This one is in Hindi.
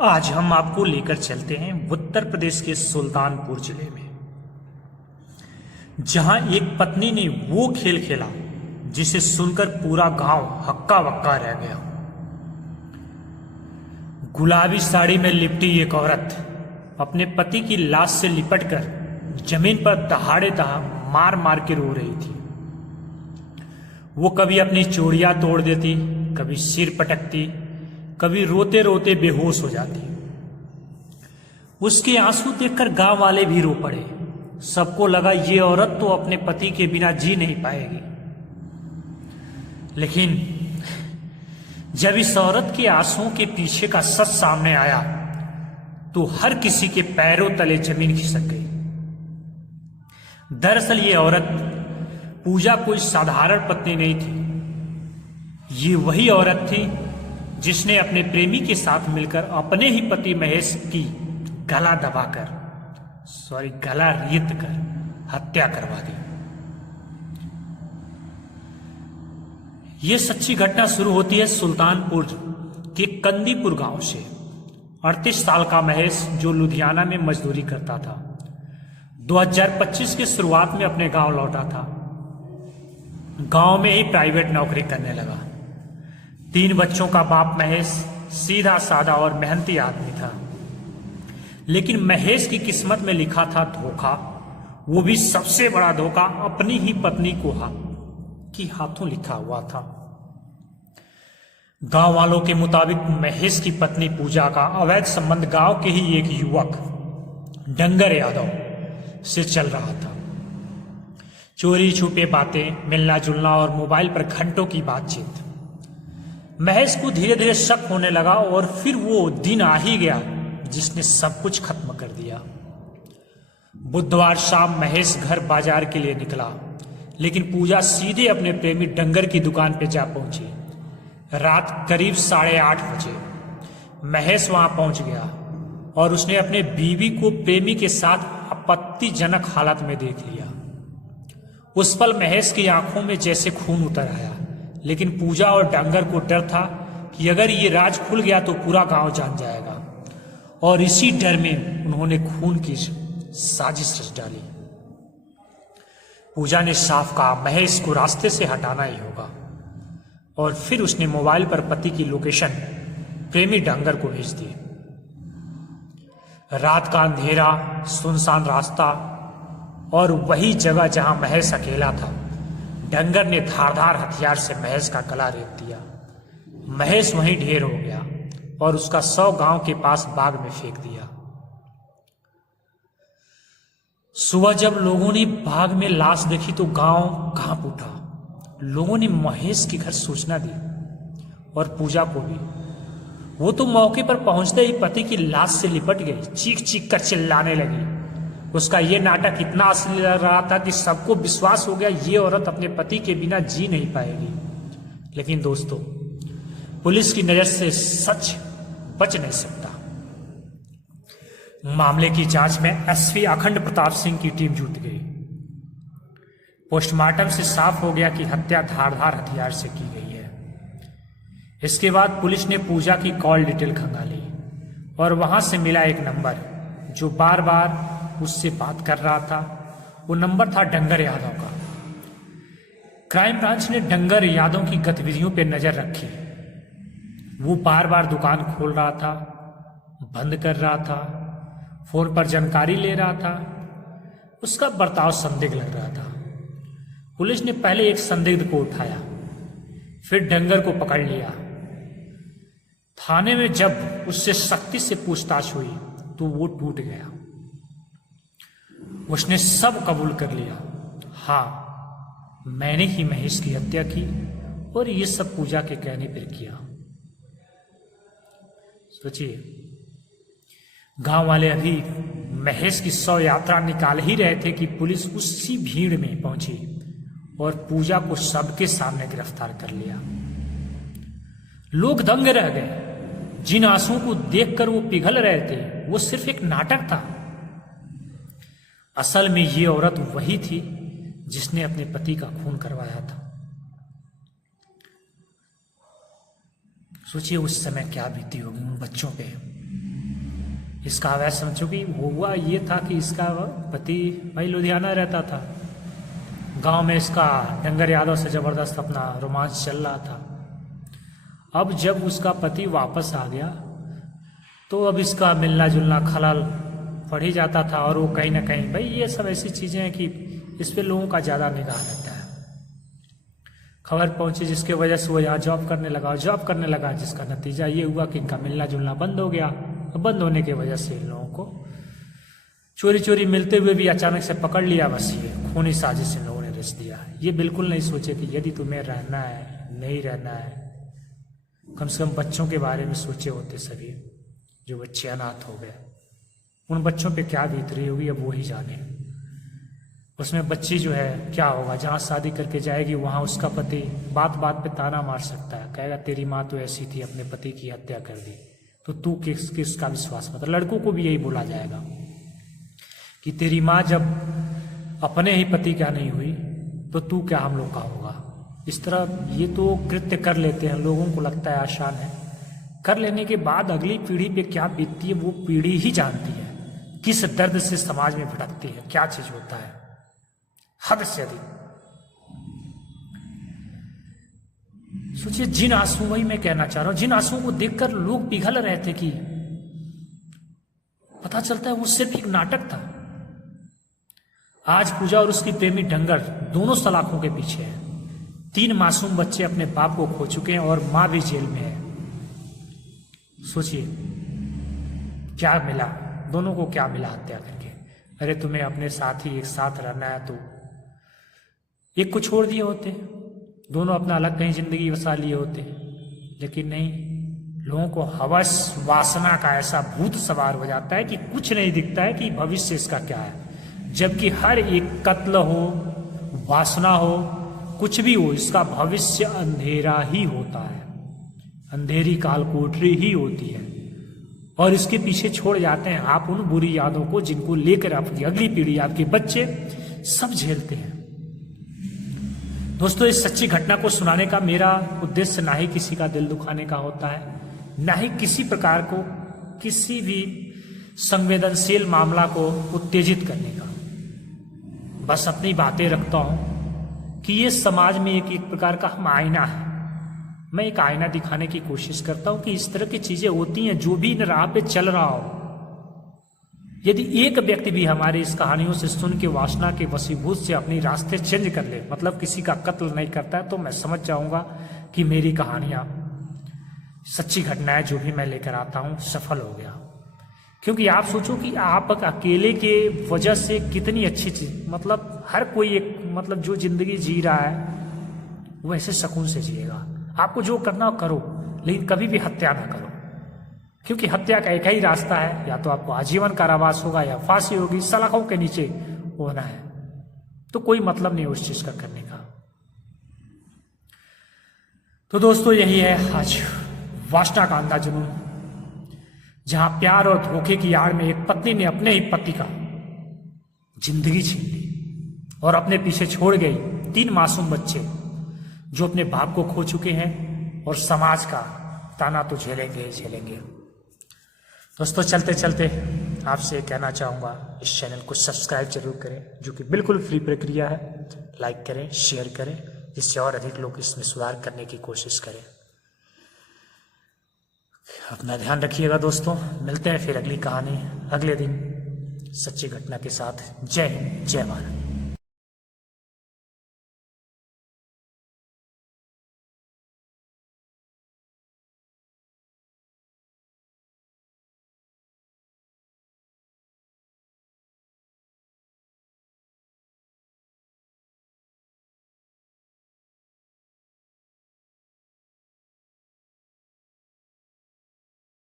आज हम आपको लेकर चलते हैं उत्तर प्रदेश के सुल्तानपुर जिले में, जहां एक पत्नी ने वो खेल खेला जिसे सुनकर पूरा गांव हक्का बक्का रह गया। गुलाबी साड़ी में लिपटी एक औरत अपने पति की लाश से लिपटकर जमीन पर दहाड़े मार मार के रो रही थी। वो कभी अपनी चूड़ियां तोड़ देती, कभी सिर पटकती, कभी रोते रोते बेहोश हो जाती। उसके आंसू देखकर गांव वाले भी रो पड़े। सबको लगा ये औरत तो अपने पति के बिना जी नहीं पाएगी। लेकिन जब इस औरत के आंसुओं के पीछे का सच सामने आया तो हर किसी के पैरों तले जमीन खिसक गई। दरअसल ये औरत पूजा कोई साधारण पत्नी नहीं थी। ये वही औरत थी जिसने अपने प्रेमी के साथ मिलकर अपने ही पति महेश की गला रेत कर हत्या करवा दी। यह सच्ची घटना शुरू होती है सुल्तानपुर के कंदीपुर गांव से। 38 साल का महेश, जो लुधियाना में मजदूरी करता था, 2025 की शुरुआत में अपने गांव लौटा था। गांव में ही प्राइवेट नौकरी करने लगा। 3 बच्चों का बाप महेश सीधा साधा और मेहनती आदमी था। लेकिन महेश की किस्मत में लिखा था धोखा, वो भी सबसे बड़ा धोखा अपनी ही पत्नी को हाथों लिखा हुआ था। गांव वालों के मुताबिक महेश की पत्नी पूजा का अवैध संबंध गांव के ही एक युवक डंगर यादव से चल रहा था। चोरी छुपे बातें, मिलना जुलना और मोबाइल पर घंटों की बातचीत। महेश को धीरे धीरे शक होने लगा और फिर वो दिन आ ही गया जिसने सब कुछ खत्म कर दिया। बुधवार शाम महेश घर बाजार के लिए निकला, लेकिन पूजा सीधे अपने प्रेमी डंगर की दुकान पर जा पहुंची। रात करीब 8:30 बजे महेश वहां पहुंच गया और उसने अपने बीवी को प्रेमी के साथ आपत्तिजनक हालत में देख लिया। उस पल महेश की आंखों में जैसे खून उतर आया, लेकिन पूजा और डंगर को डर था कि अगर ये राज खुल गया तो पूरा गांव जान जाएगा, और इसी डर में उन्होंने खून की साजिश रच डाली। पूजा ने साफ कहा महेश को रास्ते से हटाना ही होगा, और फिर उसने मोबाइल पर पति की लोकेशन प्रेमी डंगर को भेज दी। रात का अंधेरा, सुनसान रास्ता और वही जगह जहां महेश अकेला था। डंगर ने धारदार हथियार से महेश का गला रेत दिया। महेश वहीं ढेर हो गया और उसका शव गांव के पास बाग में फेंक दिया। सुबह जब लोगों ने बाग में लाश देखी तो गांव कांप उठा। लोगों ने महेश के घर सूचना दी और पूजा को भी। वो तो मौके पर पहुंचते ही पति की लाश से लिपट गई, चीख चीख कर चिल्लाने लगी। उसका ये नाटक इतना असली लग रहा था कि सबको विश्वास हो गया ये औरत अपने पति के बिना जी नहीं पाएगी। लेकिन दोस्तों, पुलिस की नजर से सच बच नहीं सकता। मामले की जांच में एसपी अखंड प्रताप सिंह की टीम जुट गई। पोस्टमार्टम से साफ हो गया कि हत्या धारदार हथियार से की गई है। इसके बाद पुलिस ने पूजा की कॉल डिटेल खंगाली और वहां से मिला एक नंबर जो बार बार उससे बात कर रहा था। वो नंबर था डंगर यादव का। क्राइम ब्रांच ने डंगर यादव की गतिविधियों पर नजर रखी। वो बार बार दुकान खोल रहा था, बंद कर रहा था, फोन पर जानकारी ले रहा था। उसका बर्ताव संदिग्ध लग रहा था। पुलिस ने पहले एक संदिग्ध को उठाया, फिर डंगर को पकड़ लिया। थाने में जब उससे सख्ती से पूछताछ हुई तो वो टूट गया। उसने सब कबूल कर लिया। हाँ, मैंने ही महेश की हत्या की और ये सब पूजा के कहने पर किया। सोचिए, गांव वाले अभी महेश की शव यात्रा निकाल ही रहे थे कि पुलिस उसी भीड़ में पहुंची और पूजा को सबके सामने गिरफ्तार कर लिया। लोग दंग रह गए। जिन आंसुओं को देखकर वो पिघल रहे थे, वो सिर्फ एक नाटक था। असल में ये औरत वही थी जिसने अपने पति का खून करवाया था। सोचिए उस समय क्या बीती होगी उन बच्चों पे। इसका अवैध संबंध, चूंकि हुआ ये था कि इसका पति भाई लुधियाना रहता था, गांव में इसका डंगर यादव से जबरदस्त अपना रोमांस चल रहा था। अब जब उसका पति वापस आ गया तो अब इसका मिलना जुलना खलल पड़ ही जाता था, और वो कहीं ना कहीं भाई ये सब ऐसी चीजें हैं कि इस पे लोगों का ज्यादा निगाह रहता है। खबर पहुंची जिसके वजह से वो यहाँ जॉब करने लगा, और जॉब करने लगा जिसका नतीजा ये हुआ कि इनका मिलना जुलना बंद हो गया। बंद होने की वजह से इन लोगों को चोरी चोरी मिलते हुए भी अचानक से पकड़ लिया। बस ये खूनी साजिश इन लोगों ने रच दिया। ये बिल्कुल नहीं सोचे कि यदि तुम्हें रहना है नहीं रहना है, कम से कम बच्चों के बारे में सोचे होते सभी। जो बच्चे अनाथ हो गए उन बच्चों पे क्या बीत रही होगी अब वो ही जाने। उसमें बच्ची जो है क्या होगा, जहाँ शादी करके जाएगी वहाँ उसका पति बात बात पे ताना मार सकता है, कहेगा तेरी माँ तो ऐसी थी, अपने पति की हत्या कर दी, तो तू किसका विश्वास मत। लड़कों को भी यही बोला जाएगा कि तेरी माँ जब अपने ही पति क्या नहीं हुई तो तू क्या हम लोग का होगा। इस तरह ये तो कृत्य कर लेते हैं, लोगों को लगता है आसान है, कर लेने के बाद अगली पीढ़ी पे क्या बीतती है वो पीढ़ी ही जानती है। किस दर्द से समाज में भटकती है, क्या चीज होता है, हद से अधिक। सोचिए जिन आंसू, वही मैं कहना चाह रहा हूं, जिन आंसुओं को देखकर लोग पिघल रहे थे कि पता चलता है वो सिर्फ एक नाटक था। आज पूजा और उसकी प्रेमी डंगर दोनों सलाखों के पीछे हैं। 3 मासूम बच्चे अपने बाप को खो चुके हैं और मां भी जेल में है। सोचिए क्या मिला, दोनों को क्या मिला हत्या करके। अरे तुम्हें अपने साथ ही एक साथ रहना है तो एक को छोड़ दिए होते, दोनों अपना अलग कहीं जिंदगी बसा लिए होते, लेकिन नहीं, लोगों को हवस वासना का ऐसा भूत सवार हो जाता है कि कुछ नहीं दिखता है कि भविष्य इसका क्या है। जबकि हर एक कत्ल हो, वासना हो, कुछ भी हो, इसका भविष्य अंधेरा ही होता है, अंधेरी काल कोठरी ही होती है। और इसके पीछे छोड़ जाते हैं आप उन बुरी यादों को जिनको लेकर आपकी अगली पीढ़ी, आपके बच्चे सब झेलते हैं। दोस्तों, इस सच्ची घटना को सुनाने का मेरा उद्देश्य ना ही किसी का दिल दुखाने का होता है, ना ही किसी प्रकार को किसी भी संवेदनशील मामला को उत्तेजित करने का। बस अपनी बातें रखता हूं कि ये समाज में एक प्रकार का हम आईना है। मैं एक आईना दिखाने की कोशिश करता हूं कि इस तरह की चीजें होती हैं। जो भी इन राह पे चल रहा हो, यदि एक व्यक्ति भी हमारी इस कहानियों से सुन के वासना के वशीभूत से अपनी रास्ते चेंज कर ले, मतलब किसी का कत्ल नहीं करता है, तो मैं समझ जाऊंगा कि मेरी कहानियां, सच्ची घटनाएं जो भी मैं लेकर आता हूं, सफल हो गया। क्योंकि आप सोचो कि आप अकेले के वजह से कितनी अच्छी चीज, मतलब हर कोई एक, मतलब जो जिंदगी जी रहा है वो ऐसे सुकून से जिएगा। आपको जो करना हो करो, लेकिन कभी भी हत्या ना करो, क्योंकि हत्या का एक ही रास्ता है, या तो आपको आजीवन कारावास होगा या फांसी होगी, सलाखों के नीचे होना है। तो कोई मतलब नहीं उस चीज का करने का। तो दोस्तों, यही है आज वासना का अंधा जुनून, जहां प्यार और धोखे की आड़ में एक पत्नी ने अपने ही पति का जिंदगी छीन ली और अपने पीछे छोड़ गई 3 मासूम बच्चे जो अपने बाप को खो चुके हैं, और समाज का ताना तो झेलेंगे ही झेलेंगे। दोस्तों, चलते चलते आपसे कहना चाहूँगा, इस चैनल को सब्सक्राइब जरूर करें, जो कि बिल्कुल फ्री प्रक्रिया है। लाइक करें, शेयर करें, जिससे और अधिक लोग इसमें सुधार करने की कोशिश करें। अपना ध्यान रखिएगा दोस्तों। मिलते हैं फिर अगली कहानी, अगले दिन, सच्ची घटना के साथ। जय हिंद, जय भारत।